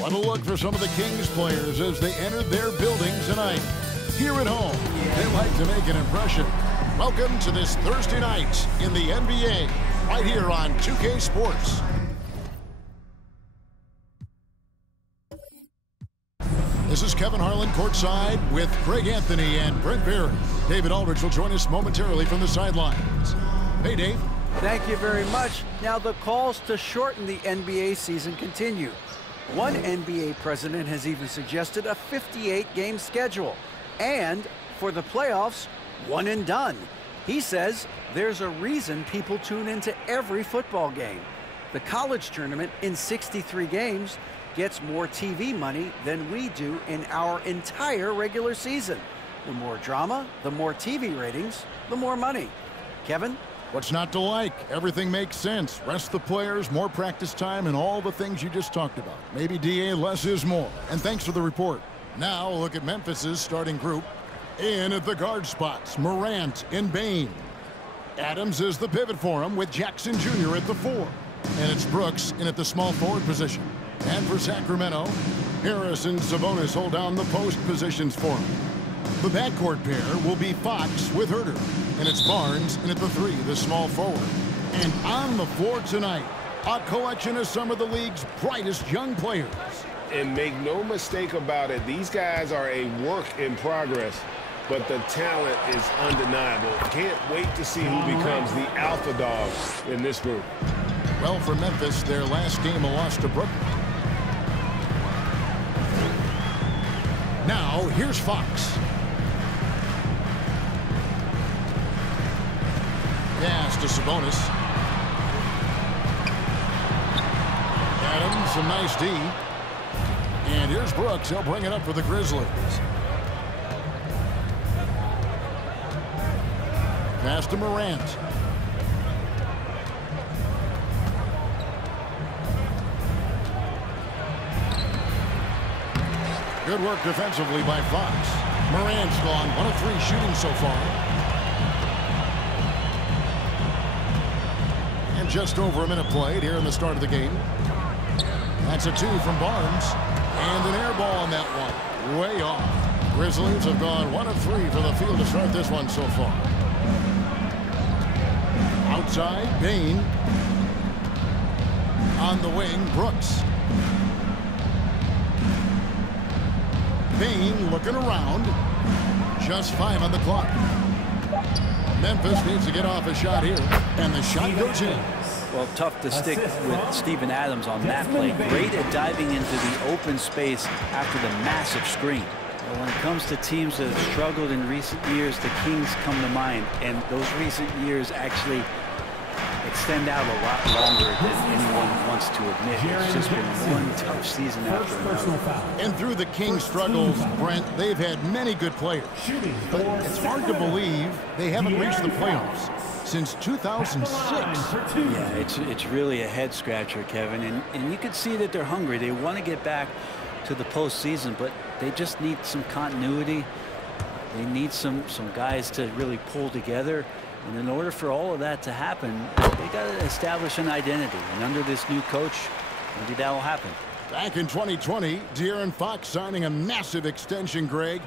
What a look for some of the Kings players as they entered their building tonight. Here at home, they like to make an impression. Welcome to this Thursday night in the NBA, right here on 2K Sports. This is Kevin Harlan courtside with Greg Anthony and Brent Barry. David Aldridge will join us momentarily from the sidelines. Hey, Dave. Thank you very much. Now the calls to shorten the NBA season continue. One NBA president has even suggested a 58-game schedule. And for the playoffs, one and done. He says there's a reason people tune into every football game. The college tournament in 63 games gets more TV money than we do in our entire regular season. The more drama, the more TV ratings, the more money. Kevin? What's not to like? Everything makes sense. Rest the players, more practice time, and all the things you just talked about. Maybe DA, less is more. And thanks for the report. Now look at Memphis's starting group. In at the guard spots, Morant and Bain. Adams is the pivot for him with Jackson Jr. at the 4. And it's Brooks in at the small forward position. And for Sacramento, Harris and Sabonis hold down the post positions for him. The backcourt pair will be Fox with Herter. And it's Barnes in at the 3, the small forward. And on the floor tonight, a collection of some of the league's brightest young players. And make no mistake about it, these guys are a work in progress, but the talent is undeniable. Can't wait to see who becomes the alpha dog in this group. Well, for Memphis, their last game a loss to Brooklyn. Now, here's Fox. Pass to Sabonis. Adams, some nice D. And here's Brooks. He'll bring it up for the Grizzlies. Pass to Morant. Good work defensively by Fox. Morant's gone 1 of 3 shooting so far. And just over a minute played here in the start of the game. That's a 2 from Barnes. And an air ball on that one. Way off. Grizzlies have gone 1 of 3 for the field to start this one so far. Outside, Bain. On the wing, Brooks. Bain looking around. Just 5 on the clock. Memphis needs to get off a shot here. And the shot goes in. Well, tough to stick with Steven Adams on that play. Great at diving into the open space after the massive screen. Well, when it comes to teams that have struggled in recent years, the Kings come to mind. And those recent years actually extend out a lot longer than anyone wants to admit. It's just been one tough season after another. And through the Kings' struggles, Brent, they've had many good players. But it's hard to believe they haven't reached the playoffs since 2006. Yeah, it's really a head-scratcher, Kevin. And you can see that they're hungry. They want to get back to the postseason, but they just need some continuity. They need some guys to really pull together. And in order for all of that to happen, they got to establish an identity. And under this new coach, maybe that will happen. Back in 2020, De'Aaron Fox signing a massive extension, Greg.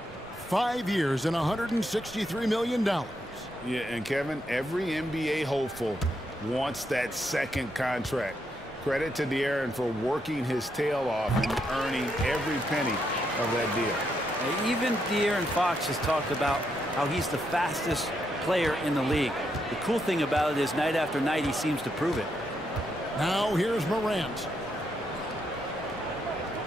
5 years and $163 million. Yeah, and Kevin, every NBA hopeful wants that second contract. Credit to De'Aaron for working his tail off and earning every penny of that deal. Even De'Aaron Fox has talked about how he's the fastest player in the league. The cool thing about it is night after night he seems to prove it. Now here's Morant.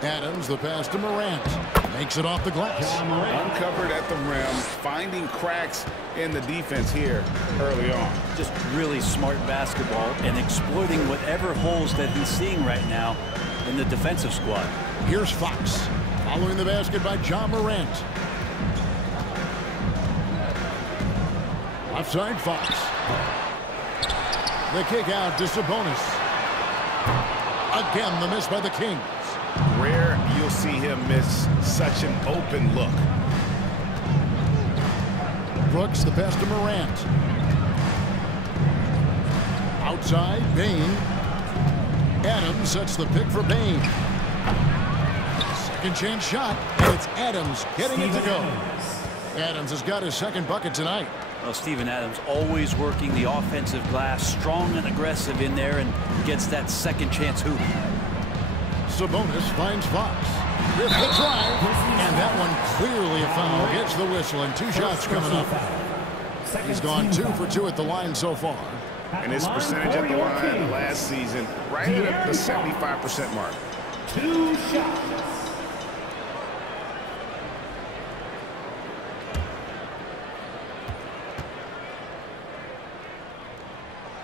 Adams, the pass to Morant. Makes it off the glass. Uncovered at the rim, finding cracks in the defense here early on. Just really smart basketball and exploiting whatever holes that he's seeing right now in the defensive squad. Here's Fox. Following the basket by John Morant. Offside Fox. The kick out to Sabonis. Again, the miss by the Kings. Rare you'll see him miss such an open look. Brooks, the pass to Morant. Outside, Bain. Adams sets the pick for Bain. Second chance shot, and it's Adams getting it to go. Adams has got his second bucket tonight. Well, Steven Adams always working the offensive glass, strong and aggressive in there, and gets that second chance hoop. Sabonis finds Fox. With the drive, and that one clearly a foul. Gets the whistle, and 2 shots coming up. He's gone 2 for 2 at the line so far. And his percentage at the line last season, right at the 75% mark. 2 shots.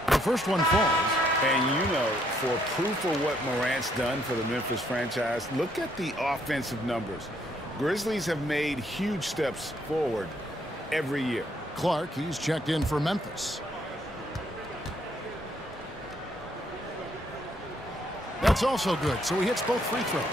The first one falls. And you know, for proof of what Morant's done for the Memphis franchise, look at the offensive numbers. Grizzlies have made huge steps forward every year. Clark, he's checked in for Memphis. That's also good, so he hits both free throws.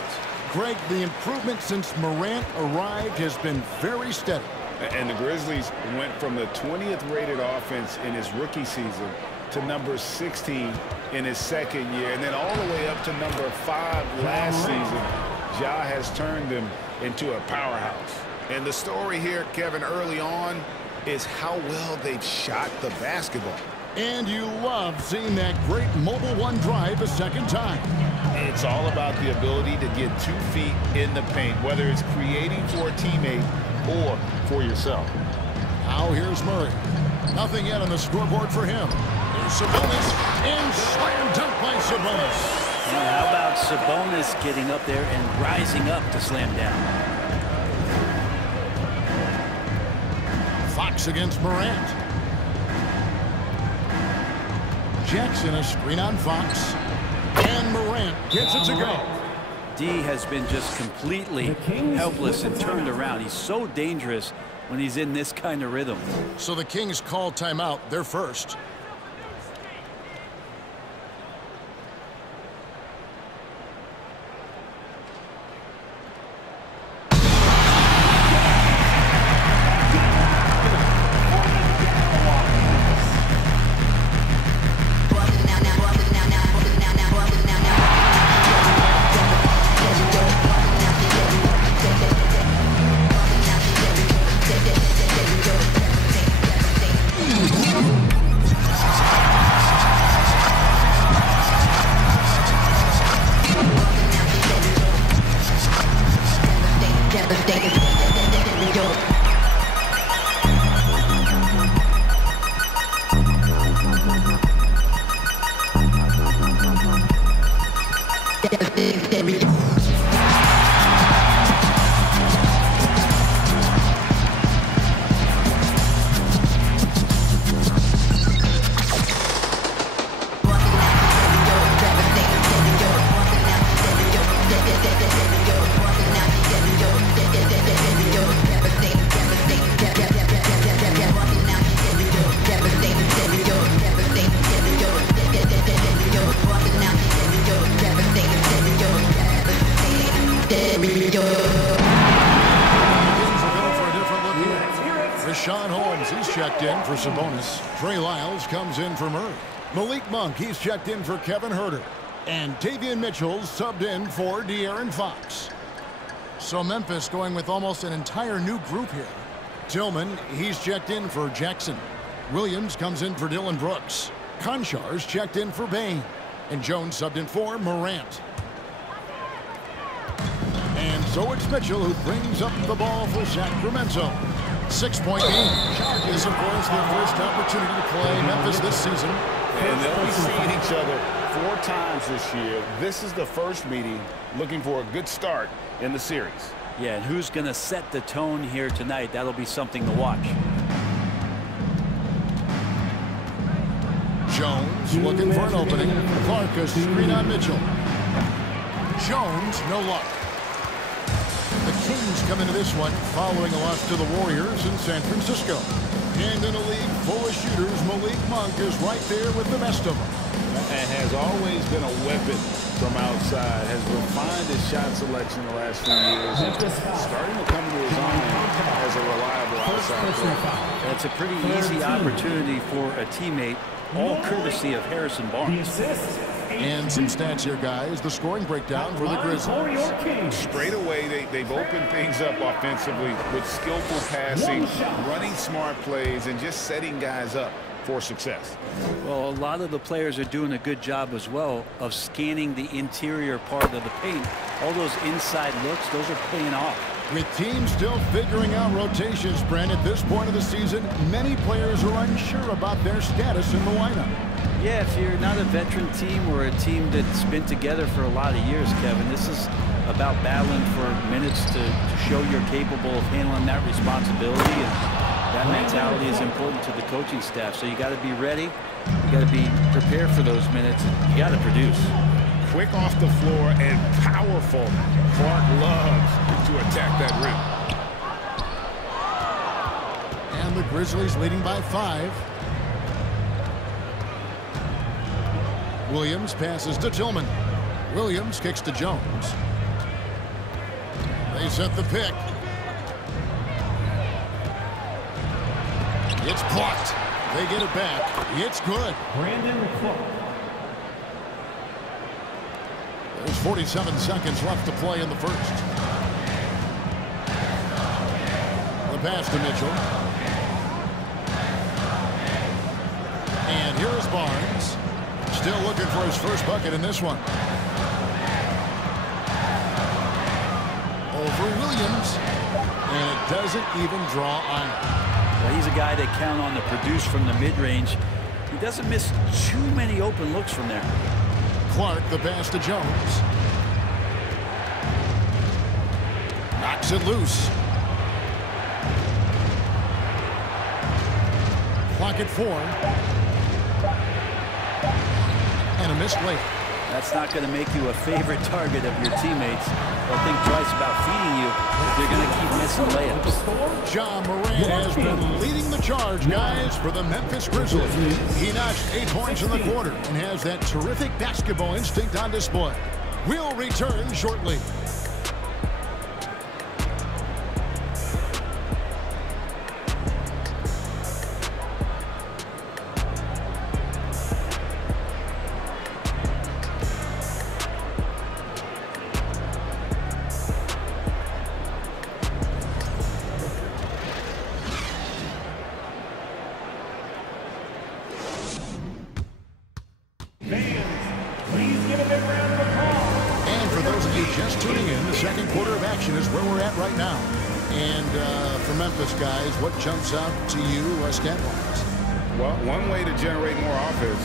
Greg, the improvement since Morant arrived has been very steady. And the Grizzlies went from the 20th rated offense in his rookie season to number 16 in his second year, and then all the way up to number 5 last season. Ja has turned them into a powerhouse. And the story here, Kevin, early on is how well they've shot the basketball. And you love seeing that great mobile one drive a second time. It's all about the ability to get 2 feet in the paint, whether it's creating for a teammate or for yourself. Now here's Murray. Nothing yet on the scoreboard for him. Here's Sabonis, and slam dunk by Sabonis. How about Sabonis getting up there and rising up to slam down? Fox against Morant. Jackson a screen on Fox. And Morant gets it to go. D has been just completely helpless and turned around. He's so dangerous when he's in this kind of rhythm. So the Kings call timeout. They're first. For Sabonis. Trey Lyles comes in for Murray. Malik Monk, he's checked in for Kevin Huerter. And Davion Mitchell subbed in for De'Aaron Fox. So Memphis going with almost an entire new group here. Tillman, he's checked in for Jackson. Williams comes in for Dylan Brooks. Konchar's checked in for Bain. And Jones subbed in for Morant. And so it's Mitchell who brings up the ball for Sacramento. 6-point game. This, of course, their first opportunity to play Memphis this season. And they'll be seeing each other 4 times this year. This is the first meeting, looking for a good start in the series. Yeah, and who's going to set the tone here tonight? That'll be something to watch. Jones looking for an opening. Clark a screen on Mitchell. Jones, no luck. The Kings come into this one following a loss to the Warriors in San Francisco. And in a league full of shooters, Malik Monk is right there with the best of them. And has always been a weapon from outside. Has refined his shot selection the last few years. Starting to come into his own as a reliable outside player. That's a pretty easy opportunity for a teammate all courtesy of Harrison Barnes. And some stats here, guys. The scoring breakdown for the Grizzlies. Straight away, they've opened things up offensively with skillful passing, running smart plays, and just setting guys up for success. Well, a lot of the players are doing a good job as well of scanning the interior part of the paint. All those inside looks, those are paying off. With teams still figuring out rotations, Brent, at this point of the season, many players are unsure about their status in the lineup. Yeah, if you're not a veteran team or a team that's been together for a lot of years, Kevin, this is about battling for minutes to show you're capable of handling that responsibility. And that mentality is important to the coaching staff. So you got to be ready. You got to be prepared for those minutes. You got to produce. Quick off the floor and powerful. Clark loves to attack that rim. And the Grizzlies leading by 5. Williams passes to Tillman. Williams kicks to Jones. They set the pick. It's blocked. They get it back. It's good. Brandon Clark. There's 47 seconds left to play in the first. The pass to Mitchell. And here is Barnes. Still looking for his first bucket in this one. Over Williams. And it doesn't even draw iron. Well, he's a guy that count on to produce from the mid-range. He doesn't miss too many open looks from there. Clark, the pass to Jones. Knocks it loose. Clock at 4. And a missed layup. That's not going to make you a favorite target of your teammates. They'll think twice about feeding you if they're going to keep missing layups. Ja Morant has been leading the charge, guys, for the Memphis Grizzlies. He notched 8 points in the quarter and has that terrific basketball instinct on display. We'll return shortly. Just tuning in, the second quarter of action is where we're at right now. And for Memphis, guys, what jumps out to you stat-wise? Well, one way to generate more offense,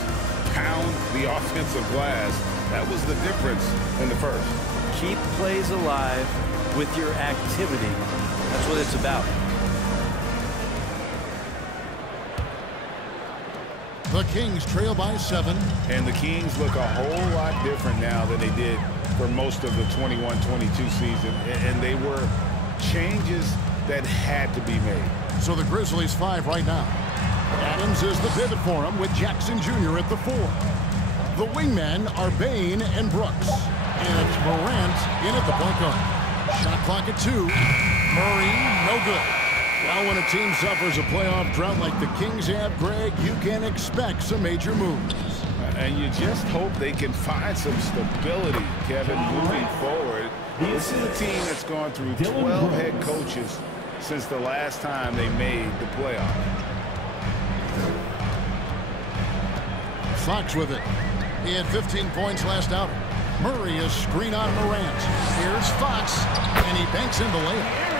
pound the offensive glass. That was the difference in the first. Keep plays alive with your activity. That's what it's about. The Kings trail by 7. And the Kings look a whole lot different now than they did for most of the 21-22 season. And they were changes that had to be made. So the Grizzlies 5 right now. Adams is the pivot for him with Jackson Jr. at the 4. The wingmen are Bain and Brooks. And it's Morant in at the point guard. Shot clock at 2. Murray, no good. Well, when a team suffers a playoff drought like the Kings have, Greg, you can expect some major moves. And you just hope they can find some stability, Kevin, moving forward. This is a team that's gone through 12 head coaches since the last time they made the playoffs. Fox with it. He had 15 points last outing. Murray is screen on Morant. Here's Fox, and he banks in the layup.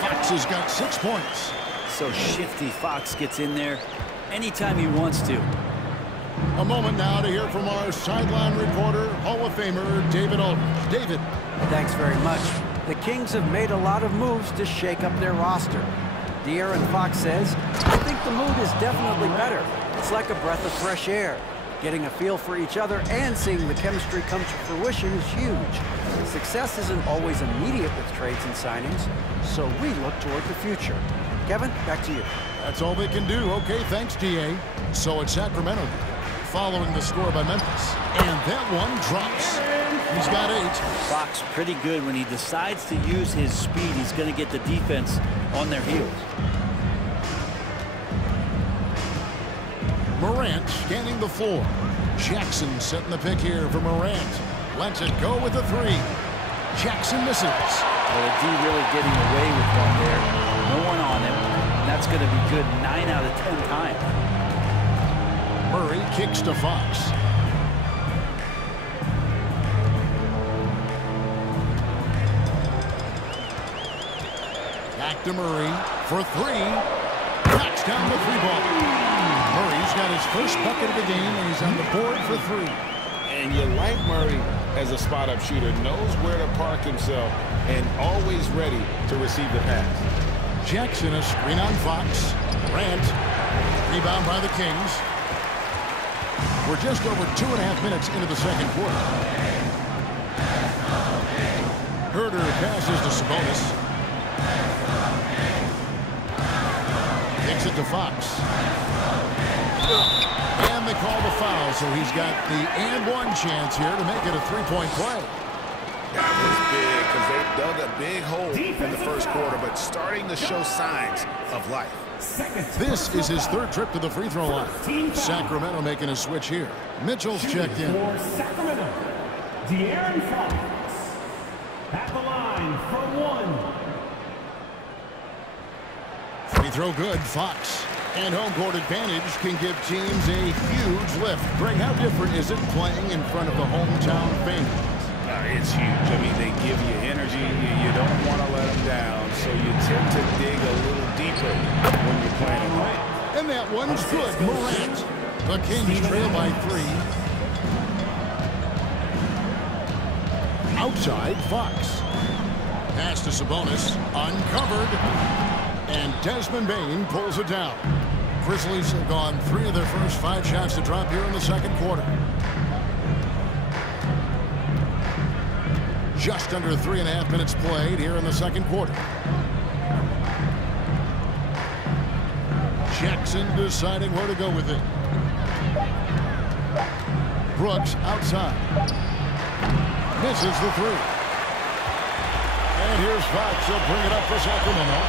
Fox has got 6 points. So shifty. Fox gets in there anytime he wants to. A moment now to hear from our sideline reporter, Hall of Famer David Aldridge. David. Thanks very much. The Kings have made a lot of moves to shake up their roster. De'Aaron Fox says, I think the mood is definitely better. It's like a breath of fresh air. Getting a feel for each other and seeing the chemistry come to fruition is huge. Success isn't always immediate with trades and signings, so we look toward the future. Kevin, back to you. That's all they can do. Okay, thanks, DA. So it's Sacramento following the score by Memphis. And that one drops. He's got 8. Fox pretty good when he decides to use his speed. He's going to get the defense on their heels. Morant scanning the floor. Jackson setting the pick here for Morant. Lets it go with the three. Jackson misses. Well, the D really getting away with one there. No one on him. And that's going to be good 9 out of 10 times. Murray kicks to Fox. Back to Murray for three. Knocks down the three ball. Murray's got his first bucket of the game, and he's on the board for three. And you like Murray as a spot-up shooter. Knows where to park himself and always ready to receive the pass. Jackson a screen on Fox. Grant. Rebound by the Kings. We're just over 2.5 minutes into the second quarter. Herder passes to Sabonis. Kicks it to Fox. And they call the foul, so he's got the and-one chance here to make it a three-point play. That was big because they dug a big hole in the first quarter, but starting to show signs of life. This is his third trip to the free throw line. Sacramento making a switch here. Mitchell's checked in. For Sacramento, De'Aaron Fox at the line for one. Free throw good, Fox. And home court advantage can give teams a huge lift. Greg, how different is it playing in front of the hometown fans? It's huge. I mean, they give you energy. You don't want to let them down, so you tend to dig a little deeper when you're playing at home. And that one's good. Morant. The Kings trail by 3. Outside, Fox. Pass to Sabonis. Uncovered. And Desmond Bane pulls it down. Grizzlies have gone 3 of their first 5 shots to drop here in the second quarter. Just under 3.5 minutes played here in the second quarter. Jackson deciding where to go with it. Brooks outside. Misses the 3. And here's Fox. He'll bring it up for Sacramento.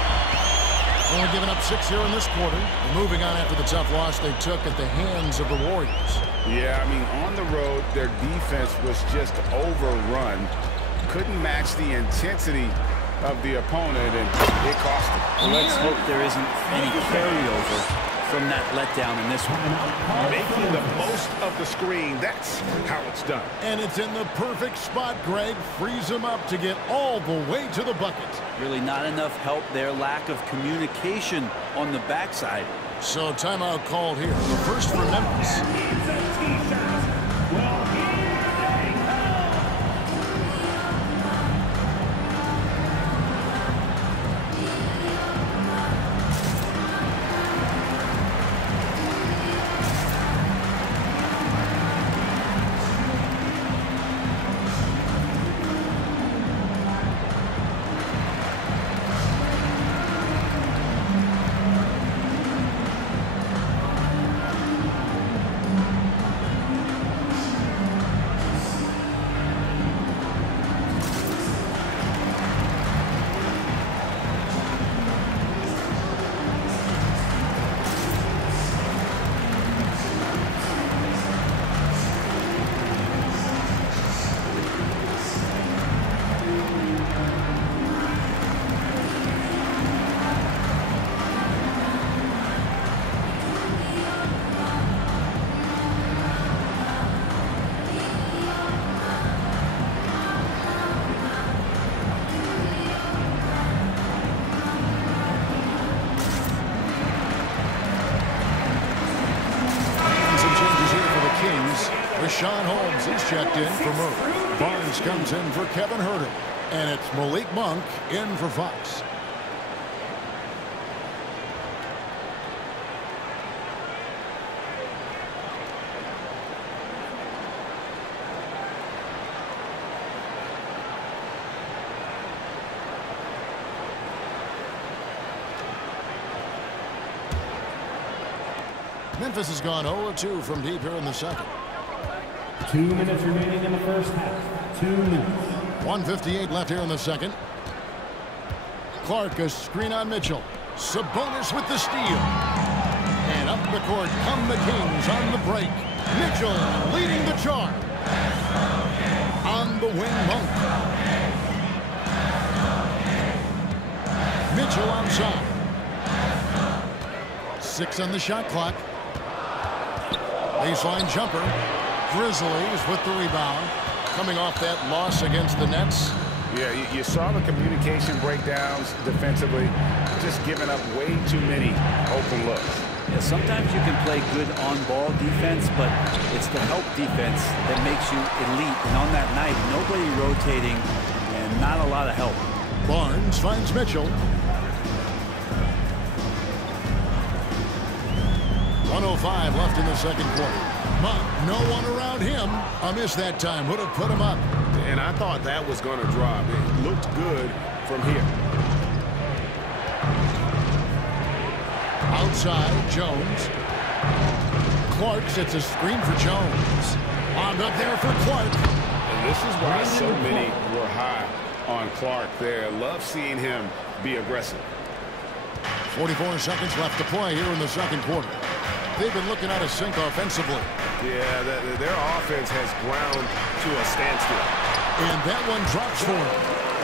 Only giving up 6 here in this quarter. And moving on after the tough loss they took at the hands of the Warriors. Yeah, I mean, on the road, their defense was just overrun. Couldn't match the intensity of the opponent, and it cost them. Well, let's hope there isn't any carryover from that letdown in this one. Making the most of the screen, that's how it's done. And it's in the perfect spot, Greg. Frees him up to get all the way to the bucket. Really not enough help there. Lack of communication on the backside. So timeout called here. The first for Memphis. Sean Holmes is checked in for Murray. Barnes comes in for Kevin Herder. And it's Malik Monk in for Fox. Memphis has gone 0-2 from deep here in the second. 2 minutes remaining in the first half. 2 minutes. 1:58 left here in the second. Clark, a screen on Mitchell. Sabonis with the steal. And up the the court come the Kings on the break. Mitchell leading the charge. On the wing, Monk. Mitchell outside. 6 on the shot clock. Baseline jumper. Grizzlies with the rebound. Coming off that loss against the Nets. Yeah, you saw the communication breakdowns defensively, just giving up way too many open looks. Yeah, sometimes you can play good on-ball defense, but it's the help defense that makes you elite. And on that night, nobody rotating and not a lot of help. Barnes finds Mitchell. 1:05 left in the second quarter. Monk, no one around him. A miss that time. Would have put him up. And I thought that was going to drop. It looked good from here. Outside, Jones. Clark sets a screen for Jones. Lobbed up there for Clark. And this is why so many were high on Clark there. Love seeing him be aggressive. 44 seconds left to play here in the second quarter. They've been looking out of sync offensively. Yeah, their offense has ground to a standstill. And that one drops for him.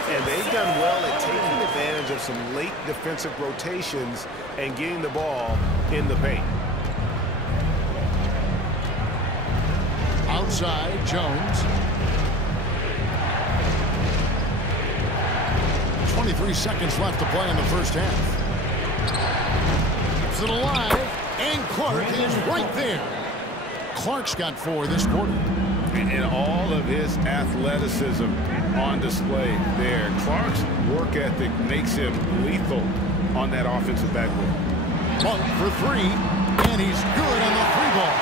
And they've done well at taking advantage of some late defensive rotations and getting the ball in the paint. Outside, Jones. 23 seconds left to play in the first half. Keeps it alive. And Clark is right there. Clark's got 4 this quarter. And all of his athleticism on display there. Clark's work ethic makes him lethal on that offensive backboard. Monk for 3, and he's good on the 3-ball.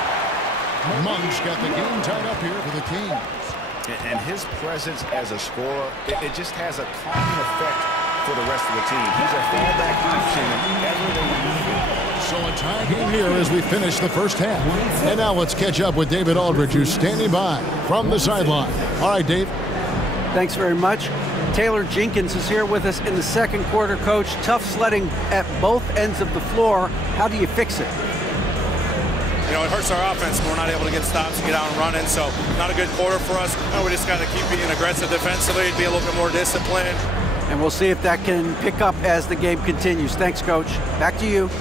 Monk's got the game tied up here for the Kings. And his presence as a scorer, it just has a calming effect for the rest of the team. He's a fallback option whenever they need him. So a tie game here as we finish the first half. And now let's catch up with David Aldridge, who's standing by from the sideline. All right, Dave. Thanks very much. Taylor Jenkins is here with us in the second quarter, Coach. Tough sledding at both ends of the floor. How do you fix it? You know, it hurts our offense when we're not able to get stops and get out and running. So not a good quarter for us. We just got to keep being aggressive defensively, be a little bit more disciplined. And we'll see if that can pick up as the game continues. Thanks, Coach. Back to you.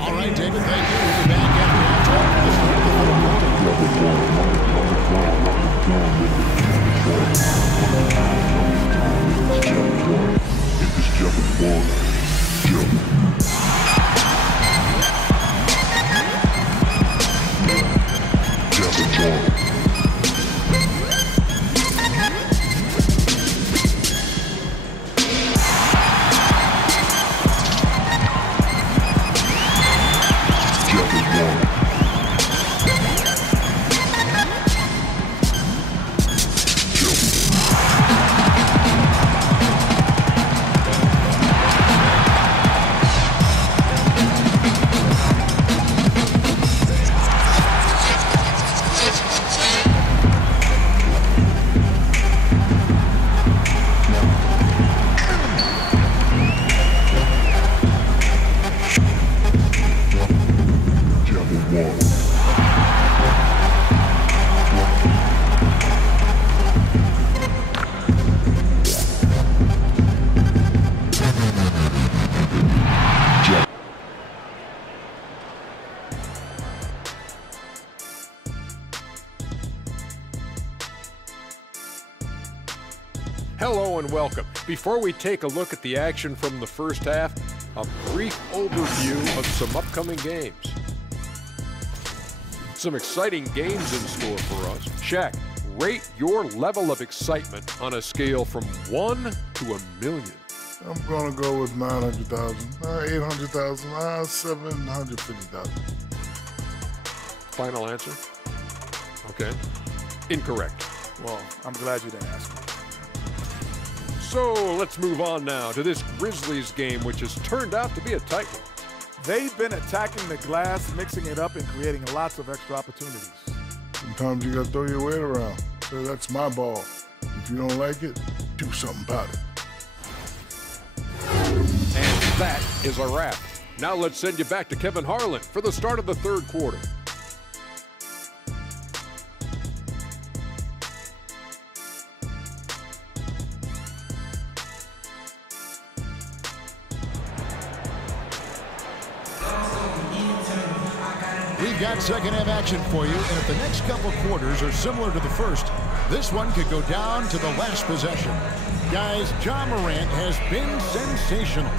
All right, David, thank you. We'll be back after Hello and welcome. Before we take a look at the action from the first half, a brief overview of some upcoming games. Some exciting games in store for us. Shaq, rate your level of excitement on a scale from 1 to 1,000,000. I'm going to go with 900,000, 800,000, 750,000. Final answer? Okay. Incorrect. Well, I'm glad you didn't ask me. So let's move on now to this Grizzlies game, which has turned out to be a tight one. They've been attacking the glass, mixing it up, and creating lots of extra opportunities. Sometimes you got to throw your weight around. So that's my ball. If you don't like it, do something about it. And that is a wrap. Now let's send you back to Kevin Harlan for the start of the third quarter. We've got second half action for you, and if the next couple quarters are similar to the first, this one could go down to the last possession. Guys, Ja Morant has been sensational.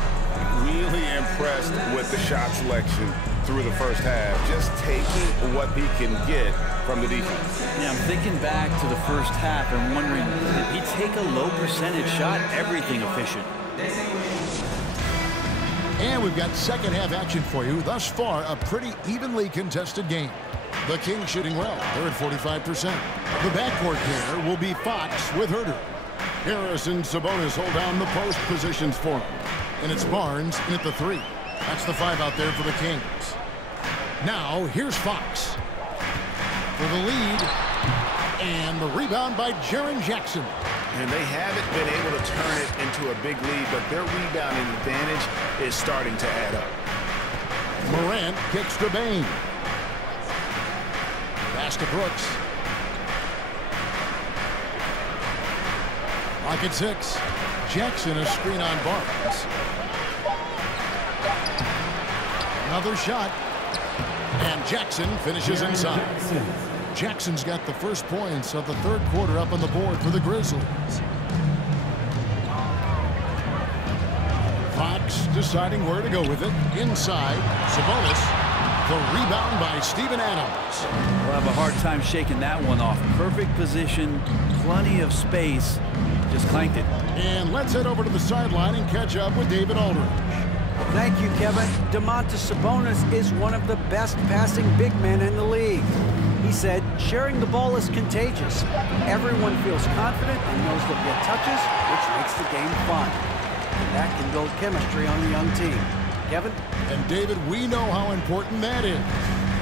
Really impressed with the shot selection through the first half, just taking what he can get from the defense. Yeah, I'm thinking back to the first half and wondering, did he take a low percentage shot? Everything efficient. And we've got second half action for you. Thus far, a pretty evenly contested game. The Kings shooting well. They're at 45%. The backcourt here will be Fox with Herter. Harris and Sabonis hold down the post positions for him. And it's Barnes in at the 3. That's the 5 out there for the Kings. Now, here's Fox for the lead. And the rebound by Jaren Jackson. And they haven't been able to turn it into a big lead, but their rebounding advantage is starting to add up. Morant kicks to Bain. Pass to Brooks. Rocket 6. Jackson a screen on Barnes. Another shot. And Jackson finishes inside. Jackson's got the first points of the third quarter up on the board for the Grizzlies. Fox deciding where to go with it. Inside, Sabonis. The rebound by Steven Adams. We'll have a hard time shaking that one off. Perfect position, plenty of space. Just clanked it. And let's head over to the sideline and catch up with David Aldridge. Thank you, Kevin. Domantas Sabonis is one of the best passing big men in the league. He said, sharing the ball is contagious. Everyone feels confident and knows they'll get touches, which makes the game fun. And that can build chemistry on the young team. Kevin? And David, we know how important that is.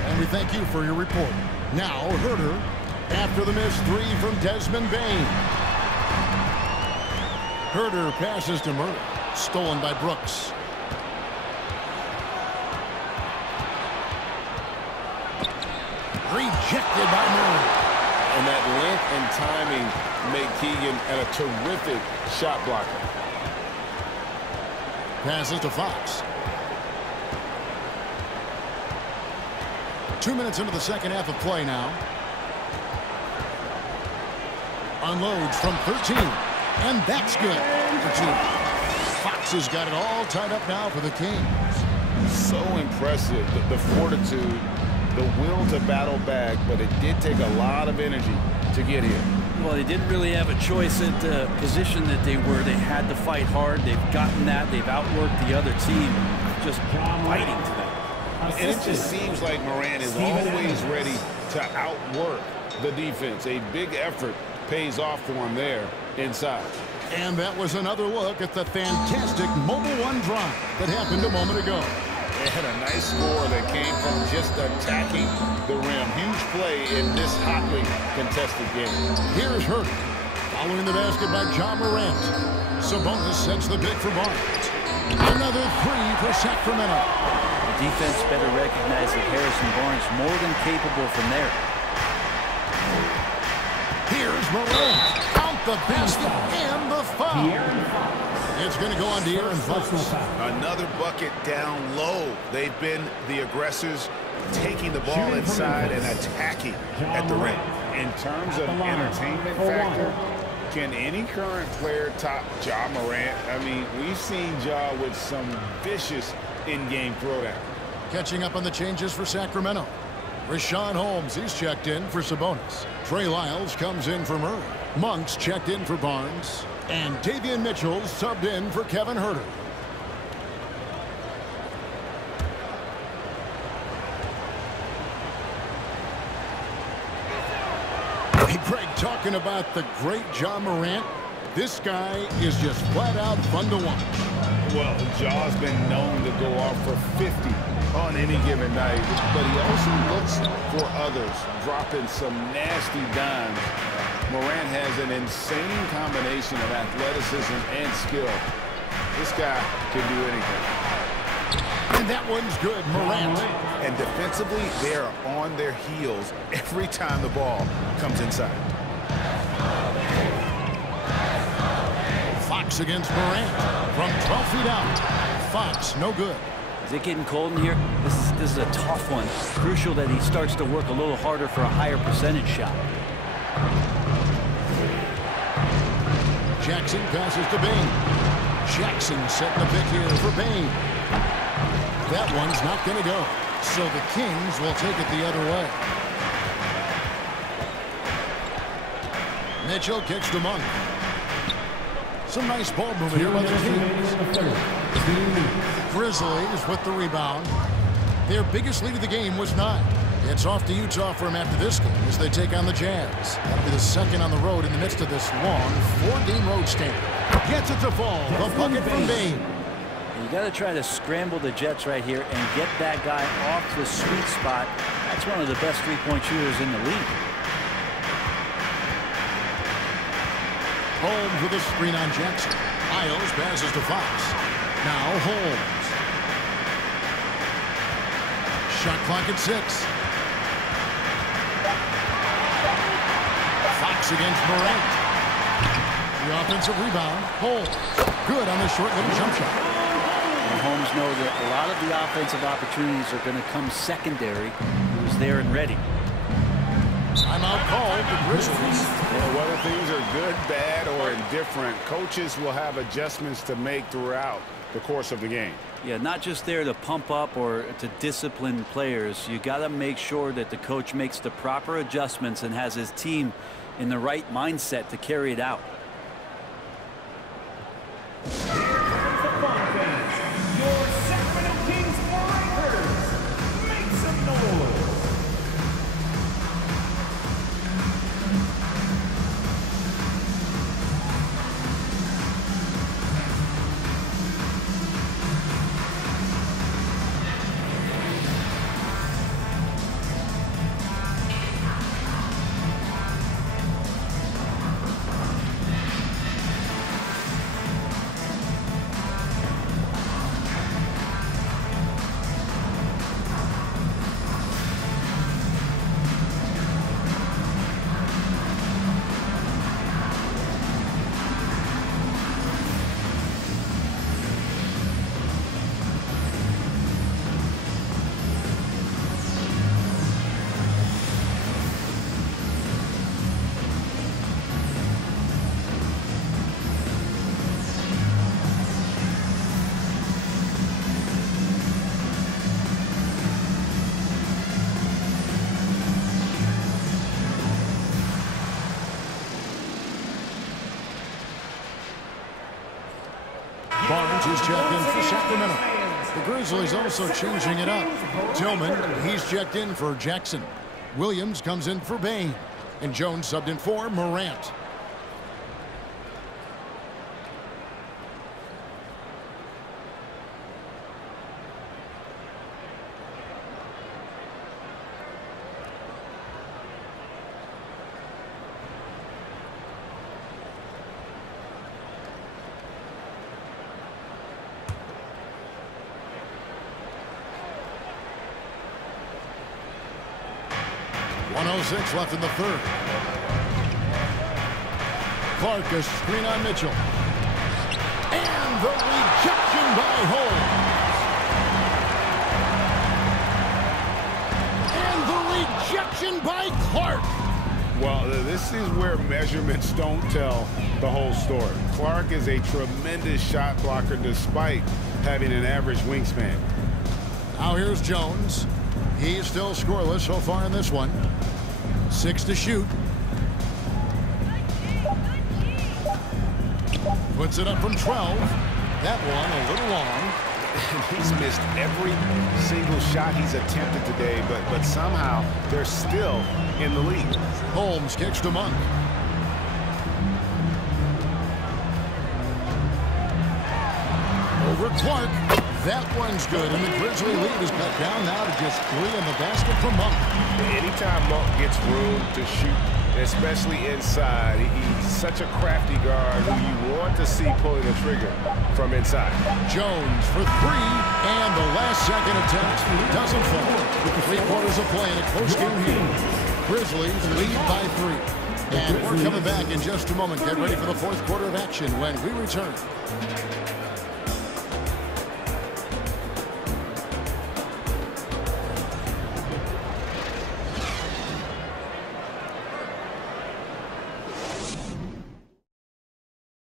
And we thank you for your report. Now, Herter, after the missed 3 from Desmond Bain. Herter passes to Murray. Stolen by Brooks. Rejected by Murray. And that length and timing make Keegan a terrific shot blocker. Passes to Fox. 2 minutes into the second half of play now. Unloads from 13. And that's good for 2. Fox has got it all tied up now for the Kings. So impressive, the fortitude, the will to battle back, but it did take a lot of energy to get here. Well, they didn't really have a choice at the position that they were. They had to fight hard. They've gotten that. They've outworked the other team, just fighting to them. And it just seems like Morant is always ready to outwork the defense. A big effort pays off for him there inside. And that was another look at the fantastic Mobile One drive that happened a moment ago. And a nice score that came from just attacking the rim. Huge play in this hotly contested game. Here's Herter. Following the basket by Ja Morant. Sabonis sets the pick for Barnes. Another 3 for Sacramento. The defense better recognize that Harrison Barnes more than capable from there. Here's Morant. Count the basket and the foul. It's going to go on De'Aaron Fox. Another bucket down low. They've been the aggressors, taking the ball inside and attacking at the rim. In terms of entertainment factor, can any current player top Ja Morant? I mean, we've seen Ja with some vicious in-game throwdown. Catching up on the changes for Sacramento. Rashawn Holmes, he's checked in for Sabonis. Trey Lyles comes in for Murray. Monk's checked in for Barnes. And Davion Mitchell subbed in for Kevin Herter. Hey, Greg, talking about the great Ja Morant, this guy is just flat out fun to watch. Well, Ja's been known to go off for 50 on any given night, but he also looks for others, dropping some nasty dimes. Morant has an insane combination of athleticism and skill. This guy can do anything. And that one's good, Morant. And defensively, they are on their heels every time the ball comes inside. Fox against Morant from 12 feet out. Fox, no good. Is it getting cold in here? This is a tough one. Crucial that he starts to work a little harder for a higher percentage shot. Jackson passes to Bain. Jackson setting the pick here for Bain. That one's not going to go. So the Kings will take it the other way. Mitchell kicks to Monk. Some nice ball movement here by the Kings. Grizzlies with the rebound. Their biggest lead of the game was 9. It's off to Utah for them after this game as they take on the Jazz. That'll be the second on the road in the midst of this long 4-game road stand. Gets it to fall. The bucket from Bain. You got to try to scramble the Jets right here and get that guy off the sweet spot. That's one of the best three-point shooters in the league. Holmes with a screen on Jackson. Isles passes to Fox. Now Holmes. Shot clock at 6. Fox against Morant. The offensive rebound. Holmes. Good on the short little jump shot. And Holmes knows that a lot of the offensive opportunities are going to come secondary. He was there and ready. Timeout called the Grizzlies. Well, whether things are good, bad, or indifferent, coaches will have adjustments to make throughout the course of the game. Yeah, not just there to pump up or to discipline players. You got to make sure that the coach makes the proper adjustments and has his team in the right mindset to carry it out. Your Sacramento Kings Warriors. Make some noise. Barnes is checked in for Sacramento. The Grizzlies also changing it up. Tillman, he's checked in for Jackson. Williams comes in for Bain. And Jones subbed in for Morant. .106 left in the third. Clark, a screen on Mitchell. And the rejection by Holmes. And the rejection by Clark. Well, this is where measurements don't tell the whole story. Clark is a tremendous shot blocker despite having an average wingspan. Now here's Jones. He's still scoreless so far in this one. 6 to shoot. Puts it up from 12. That one a little long. He's missed every single shot he's attempted today, but somehow they're still in the lead. Holmes kicks to Monk. Over Clark. That one's good, and the Grizzly lead is cut down now to just 3 in the basket from Monk. Anytime Monk gets room to shoot especially inside. He's such a crafty guard who you want to see pulling the trigger from inside. Jones for three, and the last second attempt doesn't fall. 3 quarters of play in a close game here. Grizzlies lead by 3. And we're coming back in just a moment. Get ready for the 4th quarter of action when we return.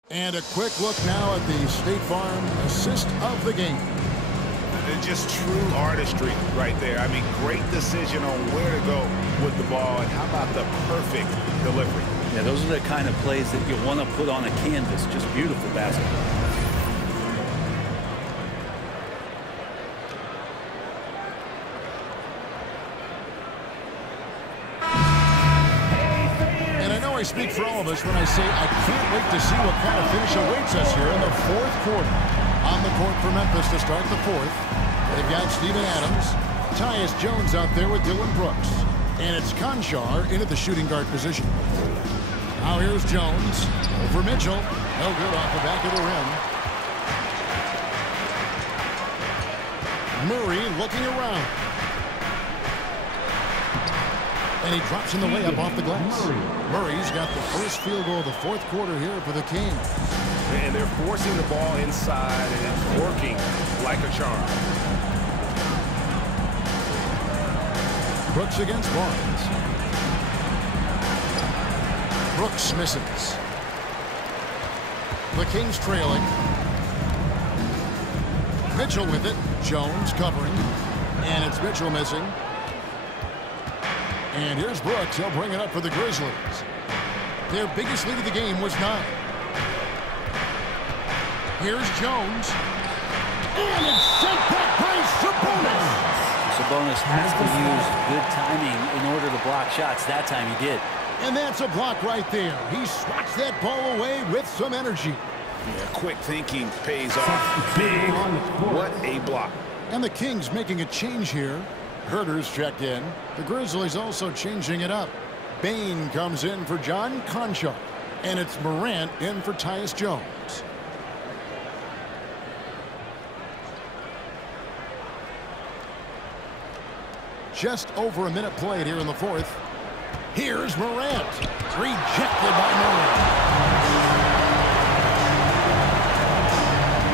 And a quick look now at the State Farm assist of the game. Just true artistry right there. I mean, great decision on where to go with the ball, and how about the perfect delivery? Yeah, those are the kind of plays that you want to put on a canvas. Just beautiful basketball. I speak for all of us when I say I can't wait to see what kind of finish awaits us here in the 4th quarter. On the court for Memphis to start the 4th, they've got Steven Adams, Tyus Jones out there with Dylan Brooks, and it's Conchar in at the shooting guard position. Now here's Jones over Mitchell. No good off the back of the rim. Murray looking around. And he drops in the layup off the glass. Murray's got the first field goal of the 4th quarter here for the Kings. And they're forcing the ball inside, and it's working like a charm. Brooks against Barnes. Brooks misses. The Kings trailing. Mitchell with it. Jones covering. And it's Mitchell missing. And here's Brooks. He'll bring it up for the Grizzlies. Their biggest lead of the game was 9. Here's Jones. And it's sent back by Sabonis. Sabonis has to use good timing in order to block shots. That time he did. And that's a block right there. He swats that ball away with some energy. Yeah, quick thinking pays off big. What a block. And the Kings making a change here. Herter's checked in. The Grizzlies also changing it up. Bain comes in for John Conchar. And it's Morant in for Tyus Jones. Just over a minute played here in the 4th. Here's Morant. Rejected by Morant.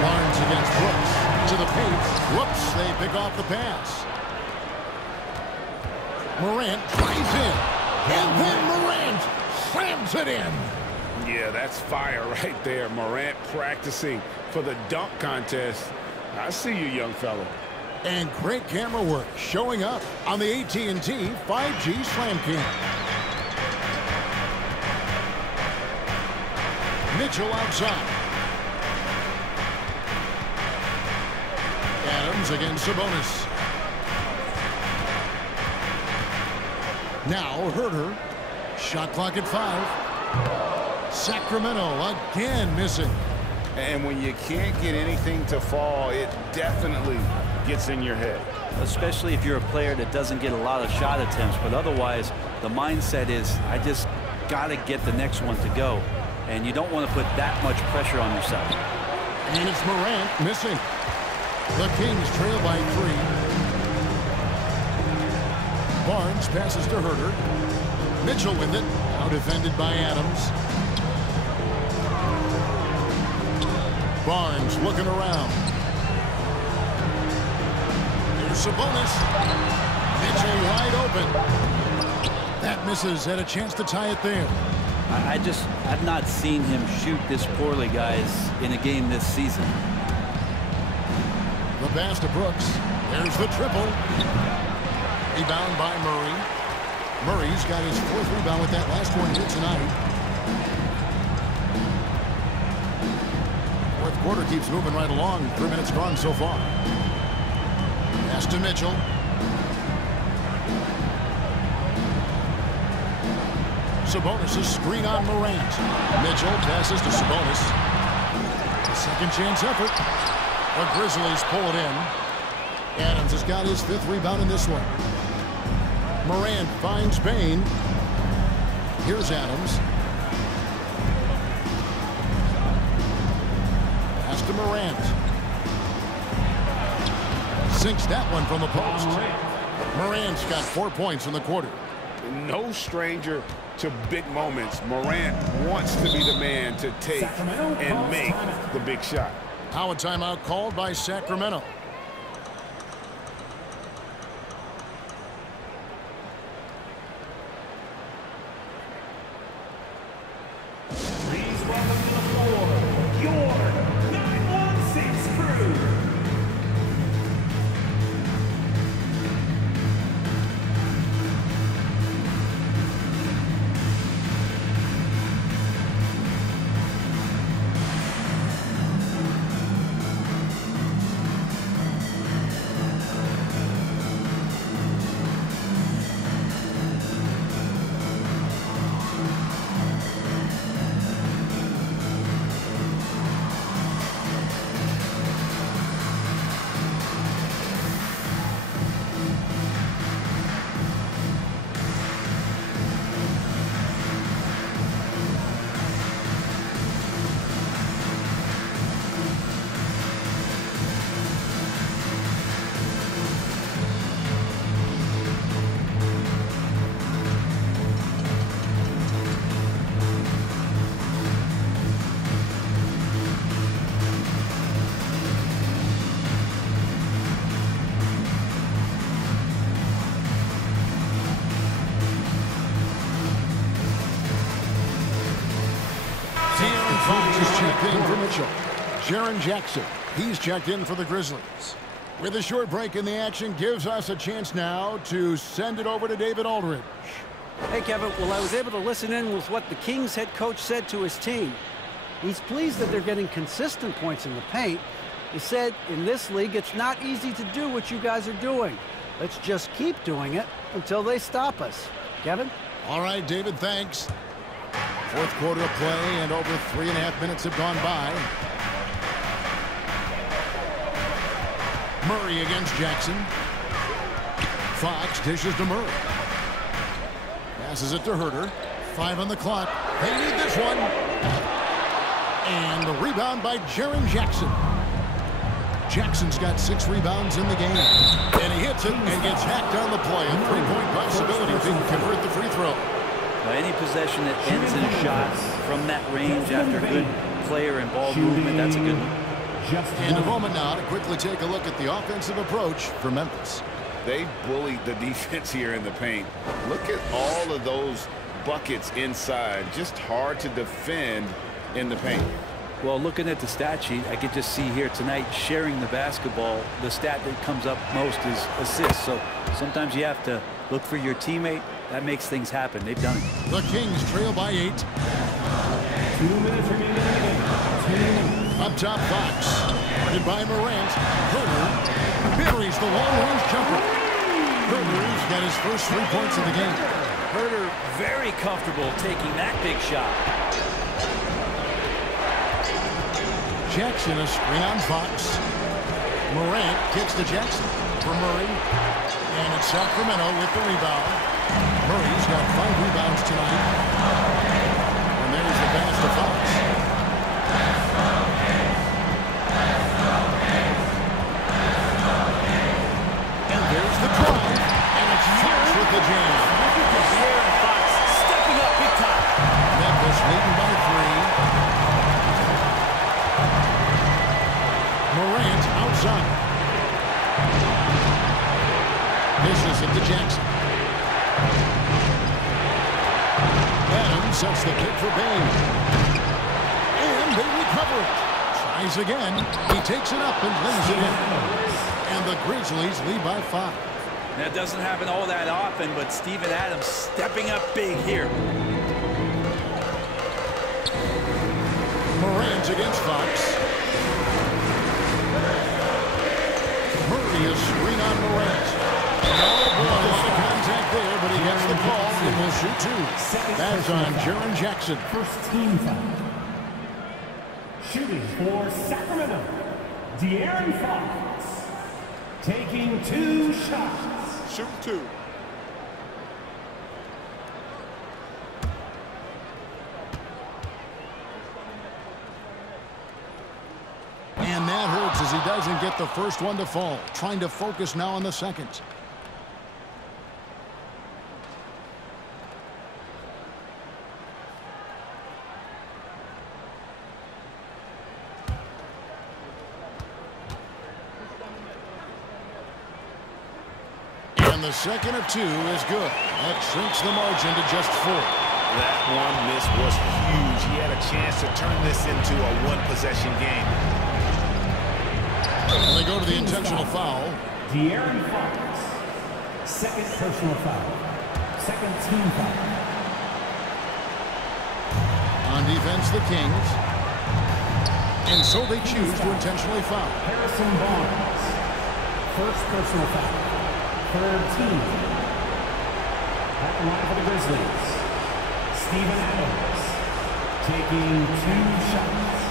Barnes against Brooks. To the paint. Whoops, they pick off the pass. Morant drives in. And then Morant slams it in. Yeah, that's fire right there. Morant practicing for the dunk contest. I see you, young fella. And great camera work showing up on the AT&T 5G Slam Cam. Mitchell outside. Adams against Sabonis. Now Herter. Shot clock at 5. Sacramento again missing. And when you can't get anything to fall, it definitely gets in your head. Especially if you're a player that doesn't get a lot of shot attempts. But otherwise, the mindset is, I just got to get the next one to go. And you don't want to put that much pressure on yourself. And it's Morant missing. The Kings trail by 3. Barnes passes to Herter. Mitchell with it. Now defended by Adams. Barnes looking around. Here's Sabonis. Mitchell wide open. That misses. Had a chance to tie it there. I've not seen him shoot this poorly, guys, in a game this season. The pass to Brooks. There's the triple. Rebound by Murray. Murray's got his 4th rebound with that last one here tonight. 4th quarter keeps moving right along. 3 minutes gone so far. Pass to Mitchell. Sabonis' screen on Morant. Mitchell passes to Sabonis. A second chance effort. The Grizzlies pull it in. Adams has got his 5th rebound in this one. Morant finds Bain. Here's Adams. Pass to Morant. Sinks that one from the post. Morant's got 4 points in the quarter. No stranger to big moments. Morant wants to be the man to take and make the big shot. Now a timeout called by Sacramento. Please welcome to the floor your 916 crew. Fox is checked in for Mitchell. Jaren Jackson, he's checked in for the Grizzlies. With a short break in the action, gives us a chance now to send it over to David Aldridge. Hey, Kevin. Well, I was able to listen in with what the Kings head coach said to his team. He's pleased that they're getting consistent points in the paint. He said, in this league, it's not easy to do what you guys are doing. Let's just keep doing it until they stop us. Kevin? All right, David, thanks. Fourth quarter of play, and over 3.5 minutes have gone by. Murray against Jackson. Fox dishes to Murray. Passes it to Herter. 5 on the clock. They need this one. And the rebound by Jaren Jackson. Jackson's got 6 rebounds in the game. And he hits it and gets hacked on the play. A 3-point possibility if he can convert the free throw. Any possession that ends in a shot from that range after good player and ball movement, that's a good one. And a moment now to quickly take a look at the offensive approach for Memphis. They bullied the defense here in the paint. Look at all of those buckets inside. Just hard to defend in the paint. Well, looking at the stat sheet, I could just see here tonight sharing the basketball. The stat that comes up most is assists. So sometimes you have to look for your teammate. That makes things happen. They've done it. The Kings trail by 8. 2 minutes remaining in the game. Up top, Fox. Guarded by Morant. Herter buries the long-range jumper. Herter's got his first 3 points of the game. Herter very comfortable taking that big shot. Jackson a screen on Fox. Morant kicks to Jackson for Murray. And it's Sacramento with the rebound. Murray's got 5 rebounds tonight. And there's the pass to Fox. And there's the drive. And it's Fox with the jam. Aaron Fox stepping up big time. Memphis leading by 3. Morant outside. Dishes it to Jackson. Adams sets the pick for Bain. And they recover it. Tries again. He takes it up and lays it in. And the Grizzlies lead by 5. That doesn't happen all that often, but Steven Adams stepping up big here. Morant against Fox. Murray a screen on Morant. Oh boy, a lot of contact there, but he gets the ball and will shoot 2. That's on Jaren Jackson. First team foul. Shooting for Sacramento, De'Aaron Fox. Taking 2 shots. Shoot 2. as he doesn't get the first one to fall. Trying to focus now on the second. And the second of 2 is good. That shrinks the margin to just 4. That one miss was huge. He had a chance to turn this into a one-possession game. And they go to the intentional foul. De'Aaron Fox, second personal foul. Second team foul. On defense, the Kings. And so they choose to intentionally foul. Harrison Barnes, first personal foul. Third team. At the line for the Grizzlies, Steven Adams taking 2 shots.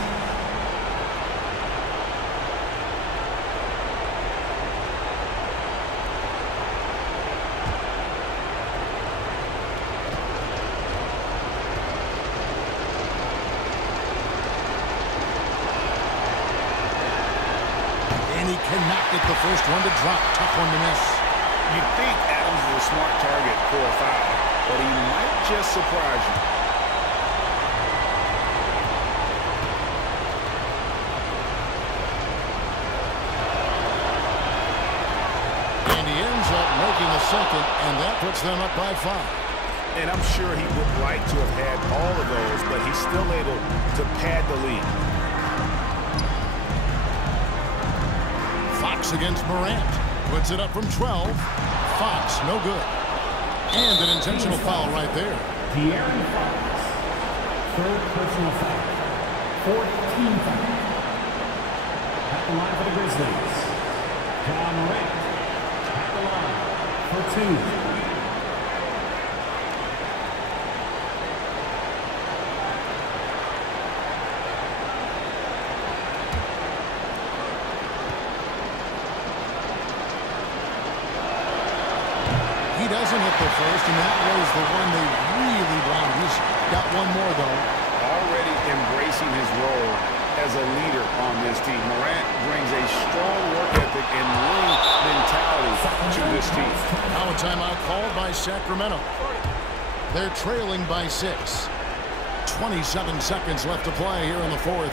And he cannot get the first one to drop. Tough one to miss. You'd think Adams is a smart target for a foul, but he might just surprise you. And he ends up making the second, and that puts them up by 5. And I'm sure he would like to have had all of those, but he's still able to pad the lead. Fox against Morant. Puts it up from 12. Fox, no good. And an intentional foul right there. De'Aaron Fox, third personal foul. Fourth team foul. At the line for the Grizzlies, John Morant. At the line for 2. He doesn't hit the first, and that was the one they really wanted. He's got one more, though. Already embracing his role as a leader on this team. Morant brings a strong work ethic and winning mentality to this team. Now a timeout called by Sacramento. They're trailing by 6. 27 seconds left to play here in the 4th.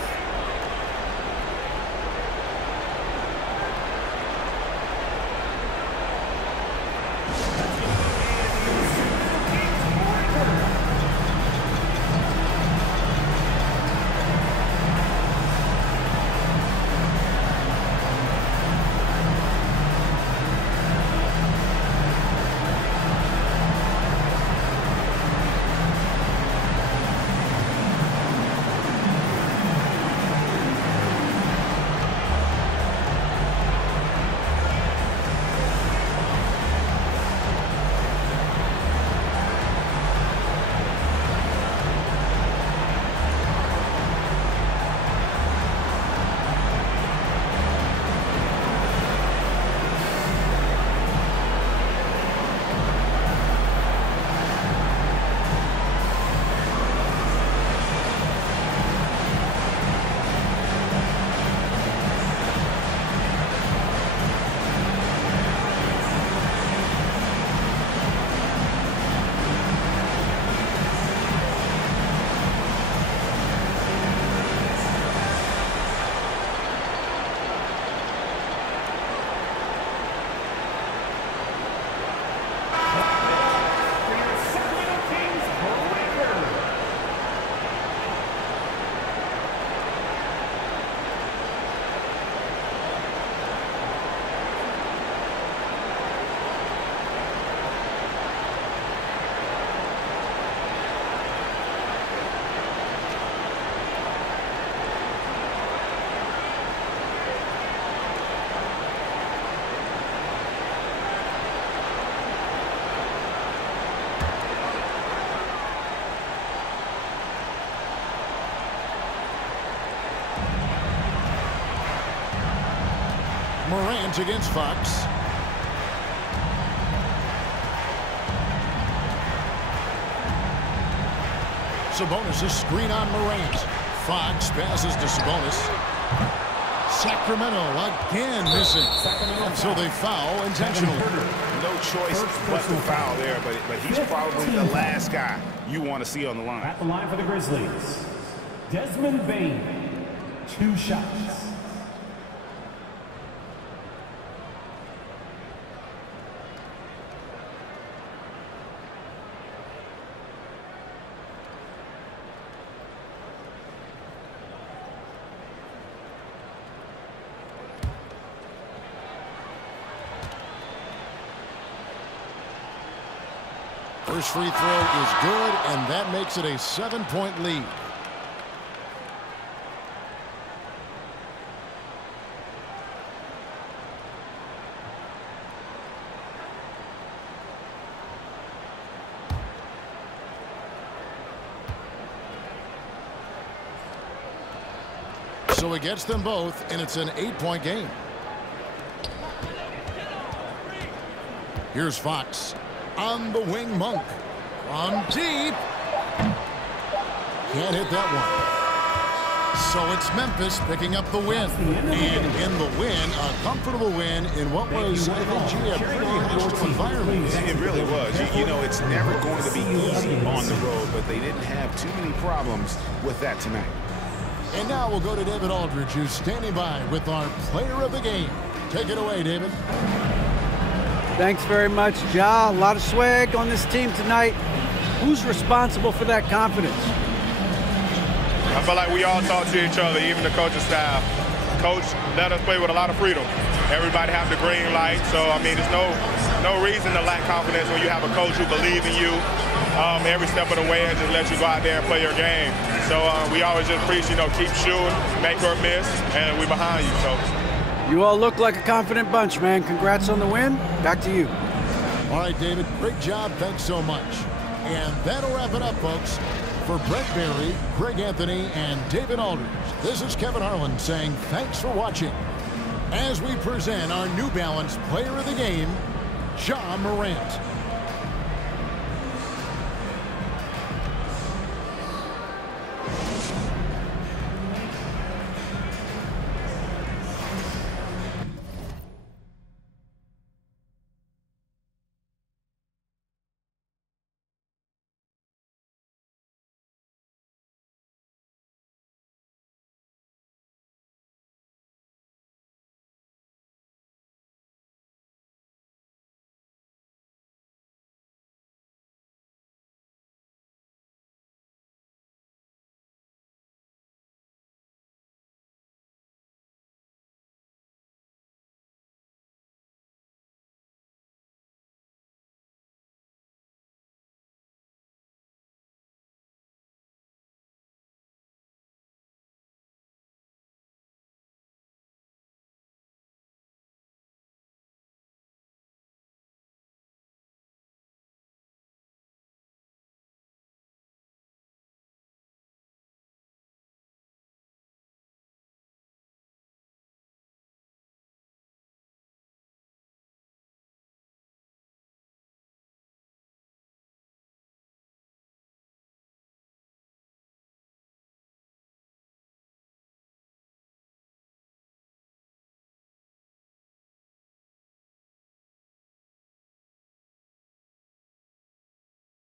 Morant against Fox. Sabonis, a screen on Morant. Fox passes to Sabonis. Sacramento again missing. And so they foul intentionally. No choice but to foul there, but he's probably the last guy you want to see on the line. At the line for the Grizzlies, Desmond Bain, 2 shots. First free throw is good, and that makes it a 7-point lead. So he gets them both, and it's an 8-point game. Here's Fox. On the wing, Monk. From deep. Can't hit that one. So it's Memphis picking up the win. And in the win, a comfortable win in what was, I think, a pretty hostile environment. It really was. You know, it's never going to be easy on the road, but they didn't have too many problems with that tonight. And now we'll go to David Aldridge, who's standing by with our player of the game. Take it away, David. Thanks very much, Ja. A lot of swag on this team tonight. Who's responsible for that confidence? I feel like we all talk to each other, even the coaching staff. Coach let us play with a lot of freedom. Everybody have the green light, so I mean, there's no reason to lack confidence when you have a coach who believes in you every step of the way and just let you go out there and play your game. So we always just preach, you know, keep shooting, make or miss, and we're behind you. So. You all look like a confident bunch, man. Congrats on the win. Back to you. All right, David. Great job. Thanks so much. And that'll wrap it up, folks. For Brett Barry, Greg Anthony, and David Aldridge, this is Kevin Harlan saying thanks for watching as we present our New Balance Player of the Game, Ja Morant.